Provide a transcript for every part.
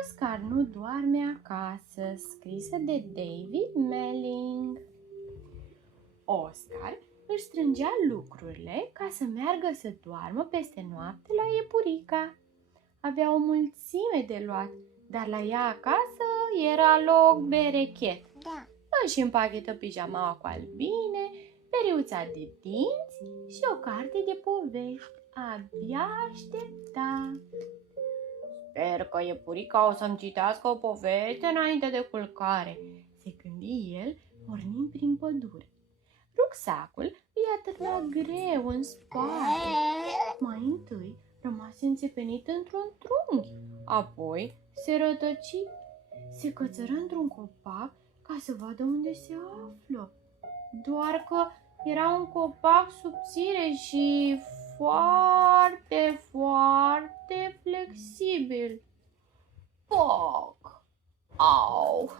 Oscar nu doarme acasă, scrisă de David Melling. Oscar își strângea lucrurile ca să meargă să doarmă peste noapte la iepurica. Avea o mulțime de luat, dar la ea acasă era loc berechet. Da. Își împachetă pijamaua cu albine, periuța de dinți și o carte de povești. Abia aștepta. Sper că iepurica o să-mi citească o poveste înainte de culcare, se gândi el, pornind prin pădure. Rucsacul îi atârna greu în spate. Mai întâi rămase înțepenit într-un trunghi, apoi se rătăci, se cățără într-un copac ca să vadă unde se află. Doar că era un copac subțire și foarte, foarte flexibil. Poc! Au!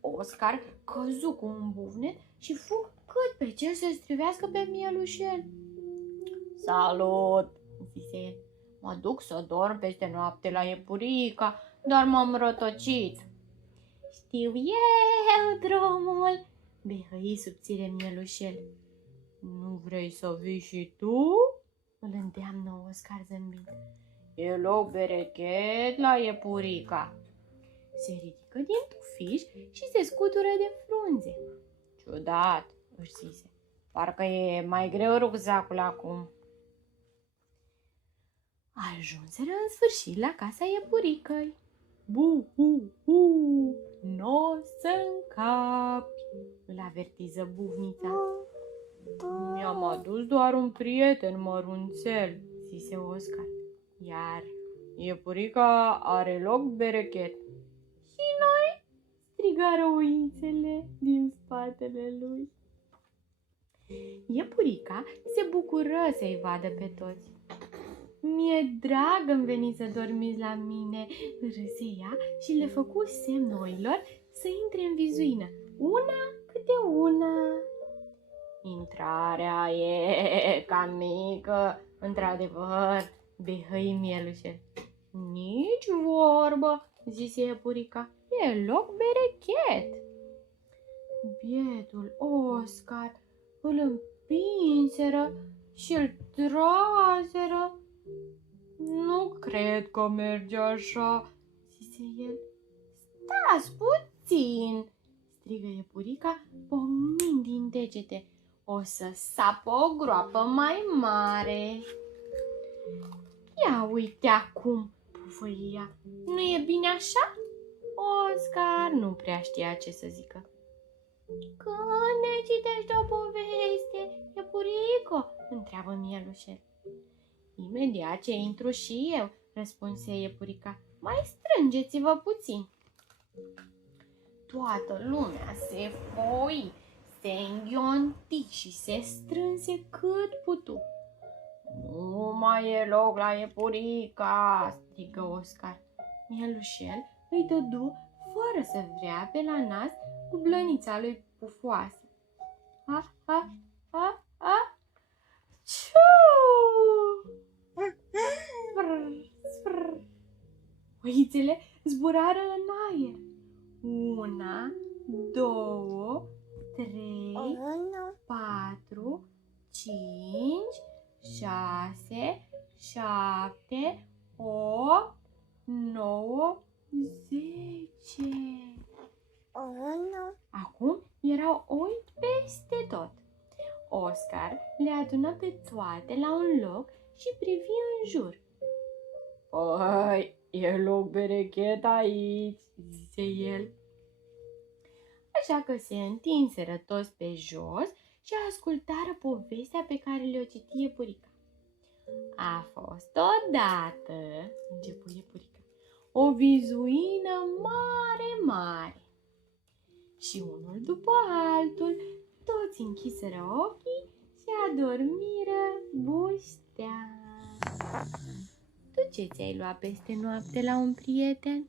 Oscar căzu cu un bufnet și fu cât pe ce să strivească pe mielușel. Salut, zise el. Mă duc să dorm peste noapte la iepurica, dar m-am rătăcit. Știu eu drumul, behăi subțire mielușel. Nu vrei să vii și tu? Îl îndeamnă Oscar zâmbind. E loc berechet la iepurica. Se ridică din tufiș și se scutură de frunze. Ciudat, își zise. Parcă e mai greu rucsacul acum. Ajunseră în sfârșit la casa iepuricăi. Bu-hu-hu, n-o să încapi, îl avertiză bufnița. Mi-am adus doar un prieten mărunțel, zise Oscar, iar iepurica are loc berechet. Și noi? Strigară oițele din spatele lui. Iepurica se bucură să-i vadă pe toți. Mi-e drag-mi veni să dormiți la mine, râse ea și le făcu semn oilor să intre în vizuină, una câte una. Intrarea e cam mică, într-adevăr, behăi mielușel. Nici vorbă, zise iepurica, e loc berechet. Bietul Oscar îl împinseră și îl traseră. Nu cred că merge așa, zise el. Stați puțin, strigă iepurica, pomnind din degete. O să sapă o groapă mai mare. Ia uite acum, pufăi ea. Nu e bine așa? Oscar nu prea știa ce să zică. Când ne citești o poveste, iepurico? Întreabă mielușel. Imediat ce intru și eu, răspunse iepurica. Mai strângeți-vă puțin. Toată lumea se foi, se înghionti și se strânse cât putu. Nu mai e loc la iepurica, strigă Oscar. Mielușel îi dădu, fără să vrea, pe la nas cu blănița lui pufoasă. Ha, ha, ha, ha! Ciu! Sfr, sfr. Oițele zburară în aer. 1, 2, 3, 4, 5, 6, 7, 8, 9, 10. Acum erau oi peste tot. Oscar le adună pe toate la un loc și privi în jur. Păi, e loc berechet aici, zise el. Așa că se întinseră toți pe jos și ascultară povestea pe care le-o citi iepurica. A fost odată, începu iepurica, o vizuină mare, mare. Și unul după altul, toți închiseră ochii și adormiră buștea. Tu ce ți-ai luat peste noapte la un prieten?